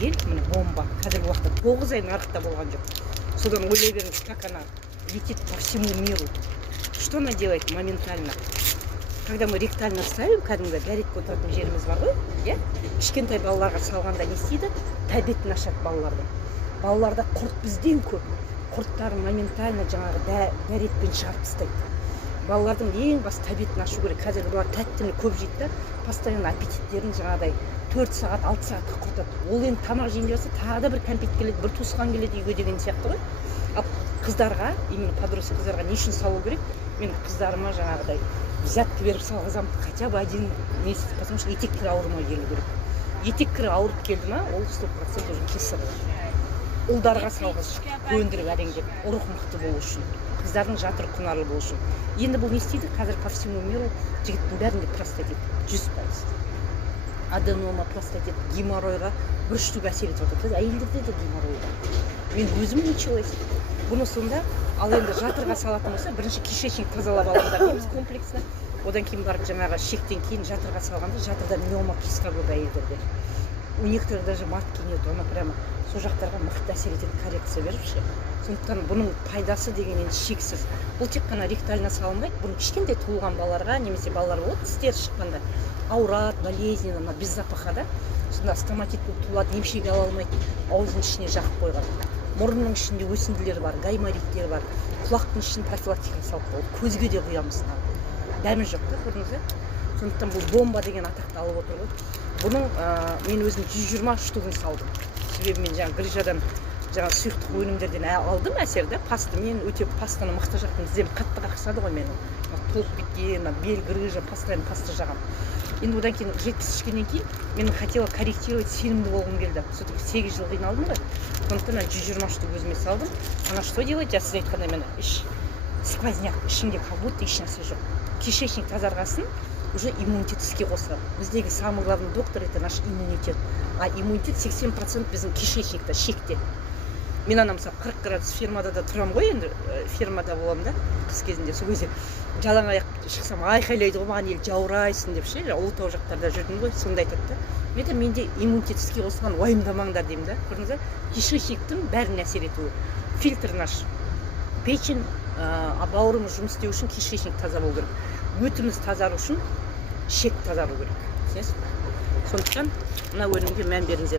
гель, міне бомба. Қазіргі уақытта 9 ай нарықта болған жоқ. Содан ойлай беріңіз, как она летит по всему миру. Что она делает моментально? Когда мы ректально ставим, кәдімгі дәретке отыратын жеріміз бар ғой, иә? Кішкентай балаларға салғанда не істейді? Тәбетін ашады балалардың. Балаларда құрт бізден көп. Құрттарын моментально жаңағы дәретпен шығарып тастайды. Балалардың ең бас тәбетін ашу керек. Қазір бұлар тәттіні көп жейді да, постоянно аппетиттерін жаңағыдай 4 сағат, 6 сағатқа құртады. Ол енді тамақ жейін деп жатса, тағы да бір кәмпит келеді, бір туысқан келеді үйге деген сияқты ғой. Ал қыздарға, именно подросток қыздарға не үшін салу керек? Мен қыздарыма жаңағыдай взятка беріп салғызам, хотя бы 1 месяц, потому что етек кірі ауырмай келу керек. Етек кірі ауырып келді ма, ол 100% уже кесір. Ұлдарға салғыз, көндіріп әреңдеп, ұрық мықты болу үшін, қыздардың жатыры құнарлы болу үшін. Енді бұл не істейді? Қазір по всему миру жігіттің бәрінде простатит, 100%. Аденома, простатит, геморройға бір штук әсер етіп отыр. Әйелдерде де геморройға. Мен өзім училась. Бұны сонда, ал енді жатырға салатын болса, бірінші кишечник тазалап алғандар дейміз комплексно. Одан кейін барып жаңағы шектен кейін жатырға салғанда, жатырда миома киста көп әйелдерде. У некоторых даже матки нет, она прямо сол жақтарға мықты әсер етеді, коррекция беріпші. Сондықтан бұның пайдасы деген енді шексіз. Бұл тек қана ректально салынбайды, бұның кішкентай туылған балаларға, немесе балалар болады, тістері шыққанда ауырады, болезненно, без запаха да. Сонда стоматит болып туылады, емшегі ала алмайды, аузының ішіне жағып қойған. Мұрынның ішінде өсінділер бар, гаймориттер бар, құлақтың ішін профилактика салып қойды, көзге де құямыз. Дәмі жоқ та, көрдіңіз. Сондықтан бұл бомба деген атақты алып отыр ғой. Бұның мен өзім 120 штугын салдым. Себебі мен жаңа грижадан жаңа сұйықтық өнімдерден алдым әсерді. Пасты мен өте пастаны мықты жақтым. Тізем қатты қақсады ғой менің. Толып кеткен, бел грижа, постоянно пасты жағам. Енді одан кейін 70-шкенен кейін мен хотела корректировать, сенімді болғым келді. Все-таки 8 жыл қиналдым ғой. Сондықтан мен 120 штук өзіме салдым. Ана что делать? Я сіз айтқанда мен сквозняк, ішінде как будто ешнәрсе жоқ. Кишечник тазарғасын, уже иммунитет іске қосылады. Біздегі самый главный доктор это наш иммунитет. А иммунитет 80% біздің кишечникта, шекте. Мен ана мысалы 40 градус фермада да тұрам ғой, енді фермада боламын да, қыс кезінде. Сол кезде жалаң аяқ шықсам айқайлайды ғой, маған ел жаурайсың деп ше, Ұлытау жақтарда жүрдім ғой, сонда айтады да. Менде иммунитет іске қосылған, уайымдамаңдар деймін да. Көрдіңіз бе? Кишечниктің бәріне әсер етуі. Фильтр наш. Печень, бауырымыз жұмыс істеу үшін кишечник таза болу керек. Өтіміз тазару үшін шек тазару керек. Сондықтан мына өнімге мән беріңіздер.